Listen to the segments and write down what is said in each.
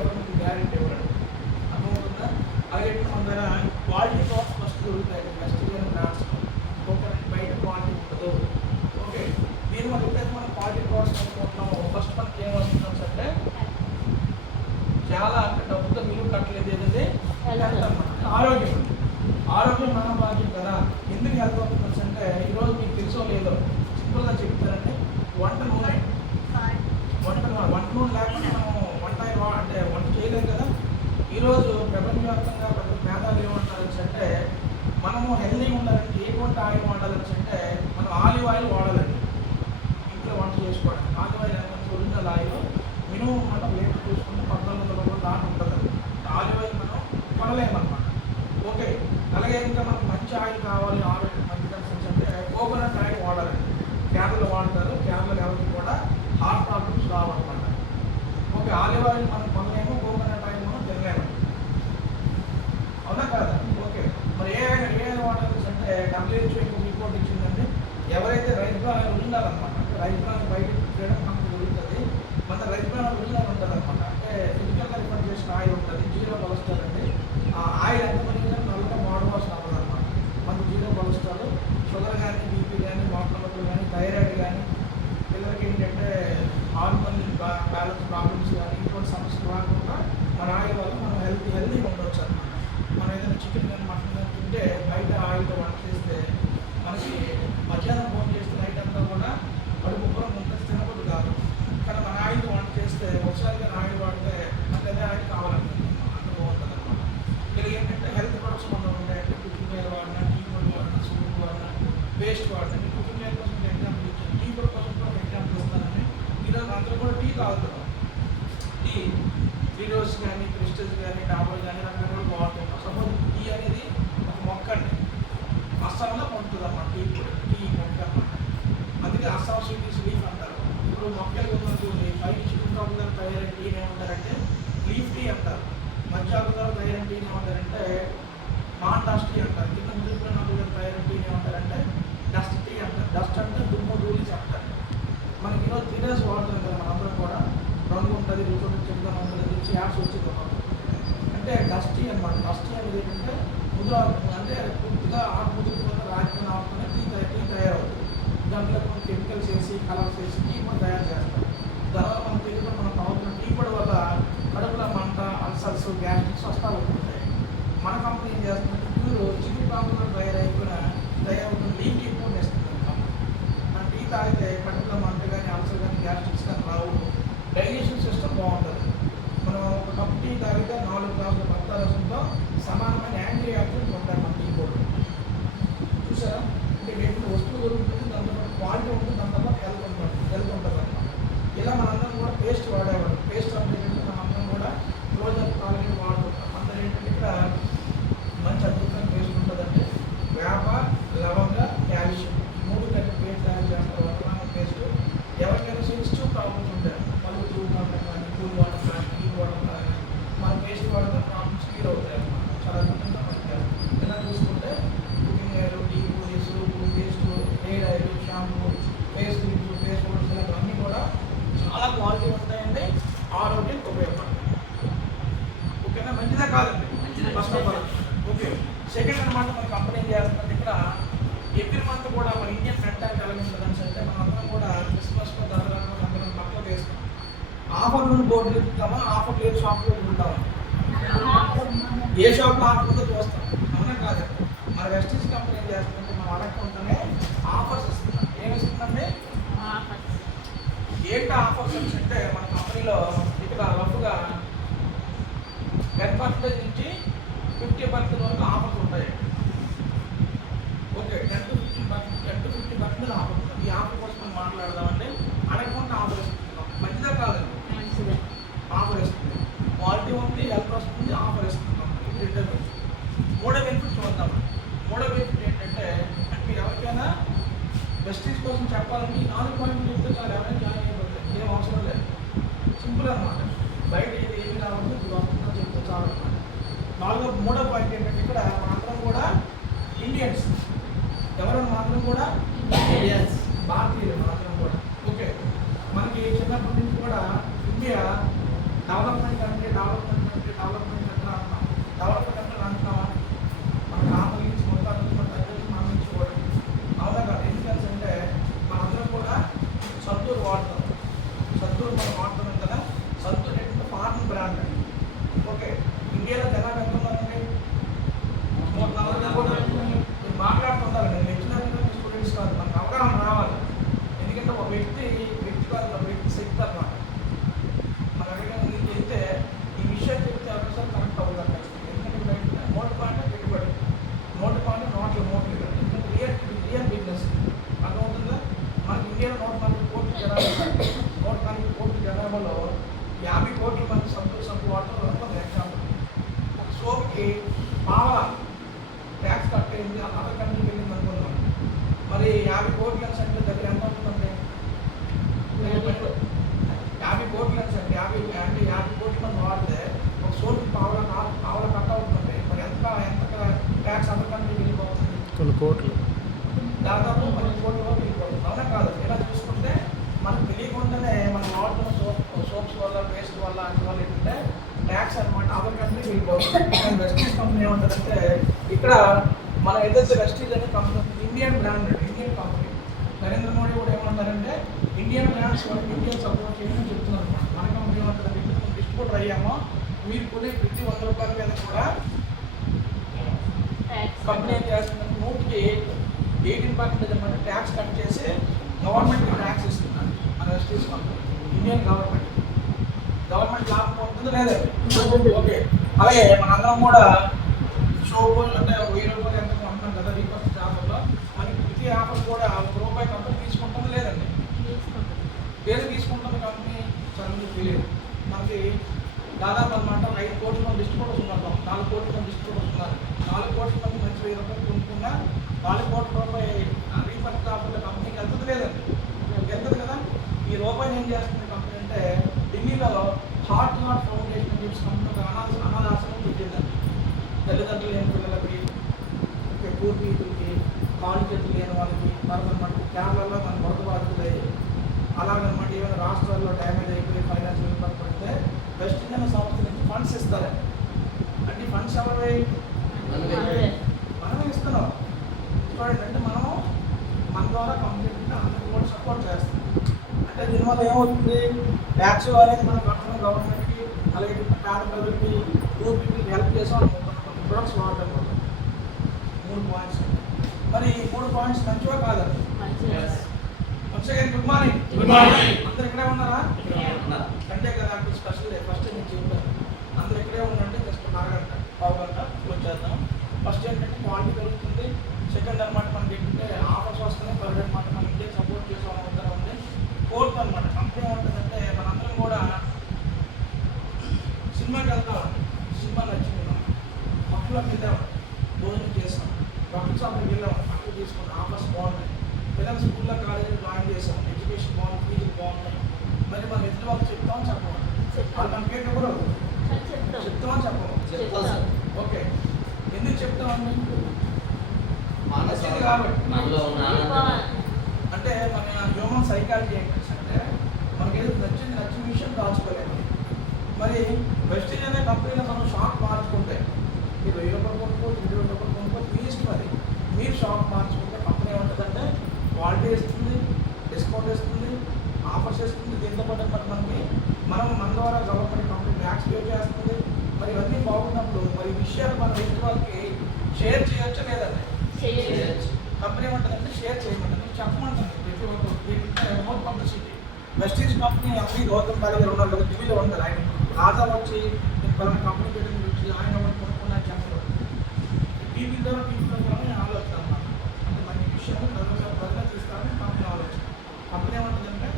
ఎవరు మీకు గ్యారెంటీ ఇవ్వరు. అర్థమవుతుందా? అలాగే మన దగ్గర క్వాలిటీ ప్రోడక్ట్స్ ఫస్ట్ దొరుకుతాయి. బెస్ట్ బ్రాండ్స్ కోకోనట్ బయట క్వాలిటీ ఉండదు. ఓకే, దీని వల్ల ఎప్పుడైతే మనం క్వాలిటీ ప్రోడక్ట్స్ అనుకుంటున్నామో ఫస్ట్ మనకి ఏం వస్తుందంటే అంటే చాలా డబ్బుతో విలువ కట్టలేదు ఏదంటే హెల్త్ అనమాట. ఆరోగ్యం మన బాధ్యత కదా. ఎందుకు హెల్త్ అవుతుందంటే అంటే ఈరోజు మీకు తెలుసో లేదో సింపుల్గా చెప్తారంటే వంట నూనె లేకుండా మనం వంట చేయలేదు కదా. ఈరోజు ప్రపంచవ్యాప్తంగా ప్రతి పేదాలు ఏమంటారు అంటే మనము హెల్తీగా ఉండాలంటే ఏ వంట ఆయిల్ వాడాలని అంటే మనం ఆలివ్ ఆయిల్ వాడాలండి. ఇంట్లో వంట చేసుకోవడానికి ఆలివ్ ఆయిల్ ఎంత ఒరిజినల్ ఆయిల్ మినిమం మనం రేటు చూసుకుంటే 1400 రూపాయలు దాకా ఉంటుంది. ఆలివ్ ఆయిల్ మనం కొనలేమన్నమాట. ఓకే, అలాగే ఇంకా మనకు మంచి ఆయిల్ కావాలి, ఆరోగ్యం మంచి కన్సెన్స్ అంటే కోకోనట్ ఆయిల్ వాడాలండి. కేరళలో వాడతారు. కేరళలో ఎవరికి కూడా హార్ట్ ప్రాబ్లమ్స్ రావన్నమాట. ఓకే, ఆలివ్ ఆయిల్ మనం కొనలేము, కోకోనట్ ఆయిల్ మనం తినలేము. అవునా కాదా? ఓకే, మరి ఏ ఆయిల్ వాడాలి అంటే WHO రిపోర్ట్ ఇచ్చిందంటే ఎవరైతే రైస్ బ్రాన్ ఉండాలన్నమాట. అంటే రైస్ బ్రాన్ బయట చేయడం మనకు దొరుకుతుంది. మన రైస్ బ్రాన్ ఒరిజినల్ ఉంటుంది అనమాట. అంటే ఫిజికల్గా రిఫర్ చేసిన ఆయిల్ ఉంటుంది, 0 కొలెస్ట్రాల్ అండి. ఆ ఆయిల్ ఎంతమంది నల్లగా వాడవలసిన అవ్వదు అనమాట. మనకు 0 కొలెస్ట్రాల్, షుగర్ కానీ, బీపీ కానీ, మోటార్ కానీ, థైరాయిడ్ కానీ, పిల్లలకి ఏంటంటే హార్మోన్ బ్యాలెన్స్ ప్రాబ్లమ్స్ కానీ ఇంకోటి సమస్యలు రాకుండా మన ఆయిల్ వల్ల మనం హెల్తీగా ఉండవచ్చు అనమాట. మనం ఏదైనా చికెన్ కానీ మటన్ కానీ తింటే బయట ఆయిల్తో వంట చేస్తే మనకి మధ్యాహ్నం ఫోన్ చేస్తే నైట్ అంతా కూడా కడుపు ఉబ్బరం ఉంటుంది, తినకూడదు కాదు. కానీ మన ఆయిల్తో వంట చేస్తే ఒకసారి కానీ ఆయిల్ వాడితే మనకి అదే ఆయిల్ కావాలనుకుంటుంది, అంత బాగుంటుంది అనమాట. ఇలా ఏంటంటే హెల్త్ ప్రొడక్ట్స్ మనం ఉంటాయంటే కుకింగ్ ఆయిల్ వాడినా, టీ పొడి వాడినా, సూప్ వాడినా, పేస్ట్ వాడినా. కుకింగ్ ఆయిల్ కోసం ఎగ్జాంపుల్ ఇచ్చాను, టీ పొడి కోసం కూడా ఎగ్జాంపుల్ ఇస్తానని. ఈరోజు అందరూ కూడా టీ తాగుతున్నాం. టీ హీరోస్ కానీ, క్రిస్టల్స్ కానీ, డాబర్ కానీ రకరకాలు వాడుతున్నాం. సపోజ్ టీ అనేది ఒక మొక్క అండి, అస్సాంలో పండుతుంది అన్నమాట. టీ మొక్క అన్నమాట. అందుకే అస్సాం సిటీస్ లీఫ్ అంటారు. ఇప్పుడు మొక్కలు ఉన్నటువంటి 5 చికెన్ ద్వారా తయారైన టీని ఏమంటారంటే లీఫ్ టీ అంటారు. మధ్యాహ్నం ద్వారా తయారైన టీని ఏమంటారంటే నాన్ డస్ట్ టీ అంటారు. కింద ముదుపుల ద్వారా తయారైన టీని ఏమంటారంటే డస్ట్ టీ అంటారు. డస్ట్ అంటే దుమ్ము ధూళి చెప్తారు. మనకి ఈరోజు తినేసి వాడుతున్నాం కదా మనందరం కూడా. రంగు ఉంటుంది, రుచి చెప్తా ఉంటుంది, రుచి యాడ్స్ వచ్చింది అంటే డస్ట్ టీ అనమాట. డస్ట్ టీ అనేది ఏంటంటే ముద్ర అంటే పూర్తిగా ఆకు ముదురుకున్న రాజకీయ ఆకునే టీ తయారవుతుంది. దాంట్లో మనం కెమికల్స్ వేసి కలర్స్ వేసి టీ కూడా తయారు చేస్తాం. దానివల్ల మనం తెలియదు మనం తాగుతున్న టీ పొడి వల్ల కడుపులో మంట, అల్సర్స్, గ్యాస్ట్రిక్స్ వస్తూ ఉంటుంటాయి. మన కంపెనీ ఏం చేస్తుందంటే ప్యూర్ చికెన్ పాములో తయారవుతున్న లీఫ్ టీ పొడి వేస్తుంది. మన టీ తాగితే కడుపులో మంట కానీ, అల్సర్ కానీ, గ్యాస్ట్రిక్స్ కానీ రావు. డైజెషన్ సిస్టమ్ బాగుంటుంది. మనం ఒక కప్ టీ తాగితే 4 గ్లాసుల భర్త రసంతో సమానమైన యాంటీ ఆక్సిడెంట్స్ ఉంటాయి మన టీ పొడి. చూసారా? అంటే ఎటువంటి వస్తువు దొరుకుతుంది, దాంతో క్వాలిటీ ఉంటుంది, దాంతో హెల్త్ ఉంటుంది అనమాట. ఇలా మనందరం కూడా పేస్ట్ వాడేవాడు. పేస్ట్ అంటే మనందరం కూడా క్లోజప్ ఆల్రెడీ వాడుతుంటాం. అందరూ ఏంటంటే ఇక్కడ మంచి అద్భుతమైన పేస్ట్ ఉంటుందండి. వేప, లవంగ, కాల్షియం 3 కలిపి పేస్ట్ తయారు చేస్తారు. వర్తమాన పేస్ట్ ఎవరికైనా సెన్సిటివ్ ప్రాబ్లమ్స్ ఉంటాయి, పళ్ళు చూడటం కానీ, పూలు వాడటం కానీ, నీళ్ళు వాడటం కానీ, మన పేస్ట్ వాడటం ప్రాబ్లమ్స్ క్లియర్ అవుతాయి అన్నమాట. చాలా అద్భుతంగా పనిచేస్తాం. ఇలా చూసుకుంటే కుకింగ్ ఆయిల్, టీ పొడి, soap, paste, hair oil, shampoo, face creams, face wash ఇలాంటివన్నీ కూడా చాలా క్వాలిటీ ఉంటాయండి. ఆరోగ్యానికి ఉపయోగపడతాయి. ఓకేనా? మంచిదే కాదండి, first of all. Okay, second అనమాట మన కంపెనీ ఏం చేస్తుందంటే ఇక్కడ ఎవ్రీ మంత్ కూడా మన ఇండియన్ మెంటాలిటీ ఎలా ఉంటుందని అంటే మనం అందరం కూడా క్రిస్మస్ దసరా అందరం బట్టలు వేస్తాం. ఆఫర్లు బోర్డులు ఇస్తామా, ఆఫర్ లేదు షాప్లో ఉంటామా? ఏ షాప్లో ఆఫర్ ఉందో చూస్తాం. అవునా కాదు? మన వెస్టీజ్ కంపెనీ ఏం చేస్తుందంటే మన అడగకుండానే ఆఫర్స్ ఇస్తున్నాం. ఏమి ఇస్తుందంటే ఏంటి ఆఫర్స్ అంటే మన కంపెనీలో ఇక్కడ రఫ్గా 10% నుంచి 50% వరకు ఆఫర్స్ ఉంటాయి. ఓకే, 10 to 50% ఆఫర్ ఉంటుంది. ఈ ఆఫర్ కోసం మనం మాట్లాడదామంటే అడగకుండా ఆఫర్ ఇస్తున్నాం. మంచిదా కాదండి? ఆఫర్ ఇస్తుంది, క్వాలిటీ ఉంది, హెల్ప్ వస్తుంది, ఆఫర్ ఇస్తున్నాం. ఇది 2 బెనిఫిట్స్. 3వ బెనిఫిట్ చూద్దాం. 3వ బెనిఫిట్ ఏంటంటే మీరు ఎవరికైనా వెస్టీజ్ కోసం చెప్పాలంటే ఈ 4 పాయింట్లు చెప్తే చాలా ఎవరైనా జాయిన్ అయిపోతాయి. ఏం అవసరం లేదు, సింపుల్ అనమాట. బయట ఏమి రావద్దు, ఇప్పుడు వస్తుందని చెప్తే చాలు అనమాట. 3వ పాయింట్ ఏంటంటే ఇక్కడ మనందరం కూడా ఇండియన్స్. ఎవరైనా మాత్రం కూడా ఇండియన్స్, భారతీయులు మాత్రం కూడా. ఓకే, మనకి చిన్నప్పటి నుంచి కూడా ఇండియా డెవలప్మెంట్ కంట్రీ, జనాభాలో 50 కోట్ల మంది సబ్బు వాటర్ అనుకుంది ఎగ్జాంపుల్. ఒక సోప్కి పావలా ట్యాక్స్ కట్ అయింది, అదర్ కంట్రీకి వెళ్ళింది అనుకుందాం. మరి 50 కోట్ల అంటే దగ్గర ఎంత అవుతుందండి? 50 కోట్ల అంటే 50 కోట్ల మంది వాడితే ఒక సోప్కి పావలా కట్ అవుతుంది. మరి ఎంత ట్యాక్స్ అదర్ కంట్రీకి వెళ్ళిపోతుంది? కొన్ని కోట్లు, దాదాపు 10 కోట్ల వరకు వెళ్ళిపోతుంది. అవునా కాదు? ఇలా చూసుకుంటే మనకు తెలియకుండానే మనం వాడుతున్న సోప్స్ వల్ల, పేస్ట్ వల్ల, అందువల్ల ఏంటంటే ట్యాక్స్ అనమాట అదర్ కంట్రీకి వెళ్ళిపోతుంది. వెస్టీజ్ కంపెనీ ఏమంటారంటే, ఇక్కడ మన ఏదైతే వెస్టీజ్ అనే company Indian brand, Indian company. Narendra Modi కూడా ఏమంటారంటే ఇండియన్ బ్రాండ్స్ వాళ్ళకి ఇండియన్ సపోర్ట్ చేయమని చెప్తున్నారు. మన కంపెనీ ఏమంటారంటే, మనం డిస్ట్రిబ్యూటర్ అయ్యామో మీరు కొనే ప్రతి 100 రూపాయల మీద కూడా కంపెనీ ఏం చేస్తుందంటే 18% అనమాట ట్యాక్స్ కట్ చేసి గవర్నమెంట్కి ట్యాక్స్ ఇస్తున్నారు. మన వెస్టీజ్ కంపెనీ ఇండియన్ గవర్నమెంట్ లాభం పొందుతుంది లేదా? ఓకే. అలాగే మనందరం కూడా షోపు అంటే 1000 రూపాయలు ఎంత కొంటున్నాం కదా రీపర్చేజ్ ఆఫర్లో, మనకి ప్రతి ఆఫర్ కూడా ₹1 కంపెనీ తీసుకుంటుంది లేదండి? ఏదో తీసుకుంటుంది కంపెనీ చాలా తెలియదు. మనకి దాదాపు అనమాట 5 కోట్ల మంది డిస్ట్రిబ్యూటర్స్ ఉన్నారు, 4 కోట్ల మంది డిస్ట్రిబ్యూటర్స్ ఉన్నారు. 4 కోట్ల మంది మంచి ₹1000 కొనుక్కున్నా 4 కోట్ల రూపాయలు రీపర్చేజ్ ఆఫర్లో కంపెనీకి వెళ్తుంది లేదండి? వెళ్తుంది కదా. ఈ రూపాయిని ఏం చేస్తుంది కంపెనీ అంటే, ఢిల్లీలో హార్ట్ ఫౌండేషన్ అని చెప్పి కంపెనీ ఒక అనాథాశ్రమం పెట్టిందండి. తల్లిదండ్రులు లేని పిల్లలకి, పూర్ పీపుల్కి, కాలు చేతులు లేని వాళ్ళకి, మరొకనమాట కేరళలో మన వరద బాధితులు అలాగనమాట ఏమైనా రాష్ట్రాల్లో డ్యామేజ్ అయిపోయి ఫైనాన్షియల్ ఇబ్బంది పడితే వెస్ట్ ఇండియన్ సంస్థ నుంచి ఫండ్స్ ఇస్తారండి. అంటే ఫండ్స్ ఎవరు? మనమే ఇస్తున్నాం. చూడండి, అంటే మనం మన ద్వారా కంప్లీట్గా అందరికీ కూడా సపోర్ట్ చేస్తాం. అంటే దీనివల్ల ఏమవుతుంది? ట్యాక్స్ అనేది మనం కట్టడం గవర్నమెంట్కి, అలాగే పేద ప్రజలకి, పూర్ పీపుల్కి హెల్ప్ చేసాం అనుకుంటున్నాం ప్రొడక్ట్స్ వాడటం వల్ల. 3 పాయింట్స్. మరి ఈ 3 పాయింట్స్ మంచివా కాదండి? Once again good morning. అందరు ఇక్కడే ఉన్నారా? సండే కదా నాకు స్పెషల్ డే. ఫస్ట్ నేను చెప్తాను, అందరు ఇక్కడే ఉండండి. జస్ట్ 1 అరగంట, పావు గంట వచ్చేద్దాం. ఫస్ట్ ఏంటంటే క్వాలిటీ పెరుగుతుంది. సెకండ్ అనమాట మనకి ఏంటంటే ఆఫర్స్ వస్తున్నాయి. థర్డ్ అనమాట మన ఇండియన్ సపోర్ట్ చేసే వాళ్ళందరూ ఉంది. ఫోర్త్ అనమాట కంపెనీ ఉంటుందంటే మనందరం కూడా సినిమాకి వెళ్తామండి. సినిమా నచ్చింది, మనం పప్పులోకి వెళ్ళామండి, భోజనం చేస్తాం, బట్టల షాప్కి వెళ్ళామండి, బట్టలు తీసుకున్నాం, ఆఫర్స్ బాగున్నాయి. పిల్లలు స్కూల్లో కాలేజీలో జాయిన్ చేసాం, ఎడ్యుకేషన్ బాగుంది, ఫీజులు బాగున్నాయి. మరి మనం ఎదుటి వాళ్ళకి చెప్తామని చెప్పమండి. వాళ్ళు మనకేంటి కూడా చెప్తామని చెప్పము. ఓకే, ఎందుకు చెప్తామండి? నచ్చింది కాబట్టి. అంటే మన హ్యూమన్ సైకాలజీ ఏంటంటే మనకి ఏదో నచ్చిన విషయం దాచుకోలేము. మరి వెస్టీజ్ అనే కంపెనీలో మనం షాప్ మార్చుకుంటే, మీరు ₹1000 కొనుక్కోవచ్చు, ₹20 కొనుక్కోవచ్చు, మీ ఇష్టం. అది మీరు షాప్ మార్చుకుంటే కంపెనీ ఏముంటుందంటే క్వాలిటీ ఇస్తుంది, డిస్కౌంట్ ఇస్తుంది, ఆఫర్స్ ఇస్తుంది. దీంతో పాటు మనకి మన ద్వారా గవర్నమెంట్ కంపెనీ ట్యాక్స్ పే చేస్తుంది. మరి ఇవన్నీ బాగున్నప్పుడు మరి విషయాలు మన ఎదుటి వాళ్ళకి షేర్ చేయొచ్చా లేదండి? కంపెనీ ఏమంటుందంటే షేర్ చేయమంటుంది, చెప్పమంటుంది. ప్రతి ఒక్క పబ్లిసిటీ. వెస్టీజ్ కంపెనీ అన్ని గౌతమ్ కాలేజీలో ఉన్నారు కదా, టీవీలో ఉంటారు. ఆయన రాజా వచ్చి పలానా కంపెనీ పెట్టింది వచ్చి ఆయన కొనుక్కున్నా చెప్పరు. టీవీ ద్వారా ఆలోచన అన్నమాట. అంటే మంచి విషయాలు ప్రజలు తీస్తారని కంపెనీ ఆలోచన. కంపెనీ ఏమంటుందంటే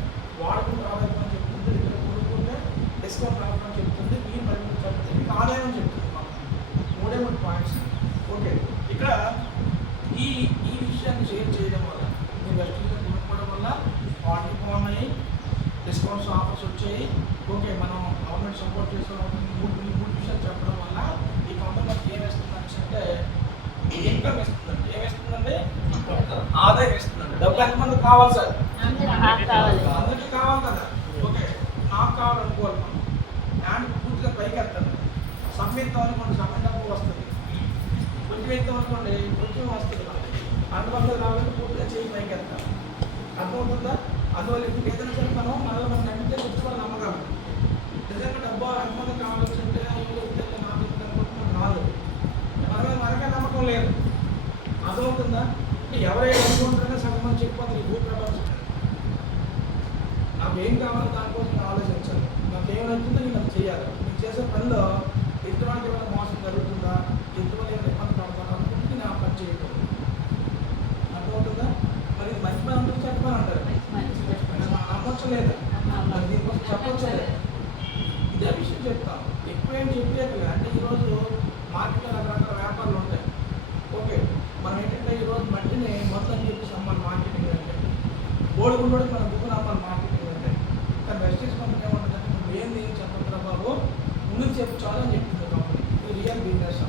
వాడుకుంటూ రావడం అని చెప్తుంది, ఇక్కడ కొనుక్కుంటే డిస్కౌంట్ రావడం అని చెప్తుంది, మీ పరిమితి చెప్తుంది, మీకు ఆదాయం చెప్తుంది. Company 3 points. ఓకే, ఇక్కడ ఈ విషయాన్ని షేర్ చేయడం వల్ల, మీరు వెస్టీజ్ కొనుక్కోవడం వల్ల క్వాలిటీ బాగున్నాయి, డిస్కౌంట్స్ ఆఫర్స్ వచ్చాయి. ఓకే, మనం గవర్నమెంట్ సపోర్ట్ చేసే 3 విషయాలు చెప్పడం వల్ల ఈ కంపెనీ ఏమేస్తుందంటే ఇన్కమ్ ఇస్తుందండి. ఏమేస్తుందండి? ఆదాయం ఇస్తుందండి. డబ్బులు ఎంతమందికి కావాలి సార్? అందరికీ కావాలి కదా. ఓకే, నాకు కావాలనుకోవాలి. మనం హ్యాండ్ పూర్తిగా పైకి వెళ్తాను. సమ్మెత్తం అనుకోండి, సమ్మె డబ్బు వస్తుంది. కొంచెం ఎత్తాం అనుకోండి, కొంచెం వస్తుంది. అందువల్ల రావాలంటే పూర్తిగా చేయి పైకి వెళ్తాం. అర్థమవుతుందా? అందువల్ల ఇప్పుడు ఏదైనా చెప్తానో మనలో మనం నమ్మితే వచ్చి వాళ్ళు నమ్మకాలి. నిజంగా డబ్బు ఎంతమంది కావాల్సి అంటే నాకు అనుకుంటున్నాం రాదు. మనకే నమ్మకం లేదు. అర్థమవుతుందా? ఎవరైనా అనుకుంటారనే సగం మంది చెప్పిపోతుంది. ఈ భూప్రపంచం నాకు ఏం కావాలో దానికోసం ఆలోచించాలి. నాకు ఏం నచ్చిందో నేను అది చేయాలి. నేను చేసే పనిలో ఎంతమందికి ఏమైనా మోసం జరుగుతుందా, ఎంతమంది ఏమైనా ఇబ్బంది పడతాను అనుకుంటే నేను ఆ పని చేయకూడదు. అర్థమవుతుందా? మరి మంచి పని అందరూ చెప్పమని అంటారు, నమ్మొచ్చు లేదా? మరి దీనికోసం చెప్పొచ్చు లేదా? ఏం చెప్పేది అంటే ఈరోజు మార్కెట్లో రకరకాల వ్యాపారాలు ఉంటాయి. ఓకే, మనం ఏంటంటే ఈరోజు మట్టిని మొత్తం అని చెప్పేసి అమ్మాలి మార్కెటింగ్ అంటే, ఓడిగుండోడికి మనం దుక్కుని అమ్మాలి మార్కెటింగ్ అంటే. కానీ వెస్టేజ్ కంపెనీ ఏమంటుందంటే నువ్వు ఏంది చెప్పొద్దురా బాబు, ముందు చెప్పు చాలు అని చెప్తుంది కంపెనీ. ఇది రియల్ బిజినెస్.